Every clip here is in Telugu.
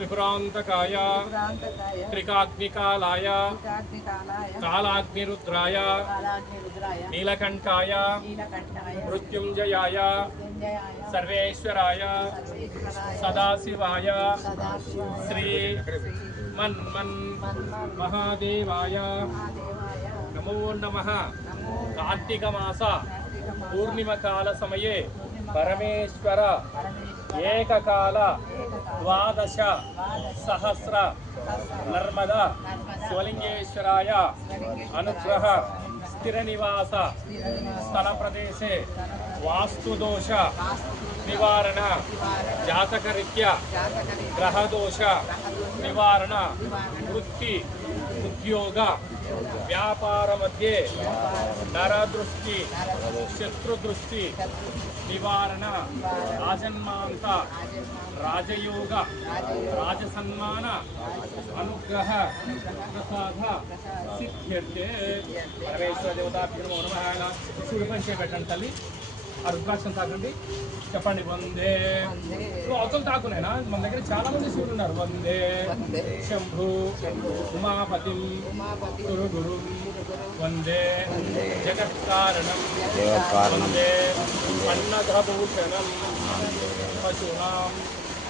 विभ्रान्तकाय त्रिकाग्निकालाय कालाग्निरुद्राय नीलकण्ठाय मृत्युञ्जयाय सर्वेश्वराय सदाशिवाय श्री मन्मन् महादेवाय नमो नमः। कार्तिकमास पूर्णिमकालसमये परमेश्वर एककाल ద్వాదశ సహస్ర నర్మద స్వలింగేశ్వరాయ అనుగ్రహ స్థిర నివాస స్థల ప్రదేశే వాస్తుదోష నివారణ జాతకరీత్యా గ్రహదోష నివారణ వృత్తి ఉద్యోగ వ్యాపార మధ్య నరదృష్టి శత్రుదృష్టి నివారణ రాజన్మాంత రాజయోగ రాజసన్మాన అనుగ్రహ ప్రసాద సిద్ధ్యర్థే. పరమేశ్వర దేవతాభ్యో నమో నమ శివుడి పంచే పెట్టండి తల్లి. ఆ రుద్రాక్షం తాకండి. చెప్పండి వందే. నువ్వు అవతల తాకునేనా? మన దగ్గర చాలా మంది శివుడు ఉన్నారు. వందే శంభు ఉమాపతి గురు గురు. వందే. జగత్కారణం. వందే. అన్నఘభూషణం పశూనాం.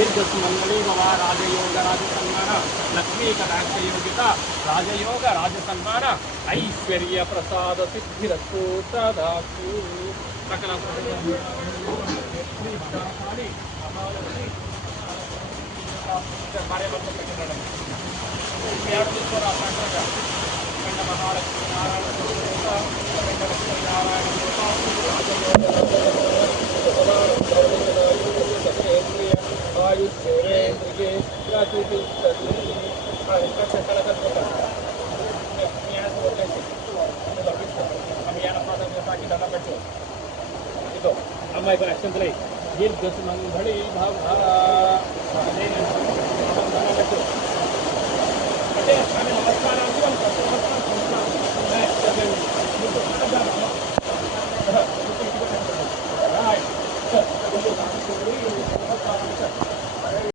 దీర్ఘస్మంగళి భవ రాజయోగ రాజసన్మాన లక్ష్మీ కటాక్షయోగిత రాజయోగ రాజసన్మాన ఐశ్వర్య ప్రసాద సిద్ధిరస్తు తదాస్తు సకల భార్యాభర్త పెట్టినాడు మహాలక్ష్మి ಅಮ್ಮಾಯಿ ಬರ ಅಕ್ಷಂತರ ಏನು ಗಸ್ ನಮ್ಮ ಬಳಿ ಭಾವ ಭಾವ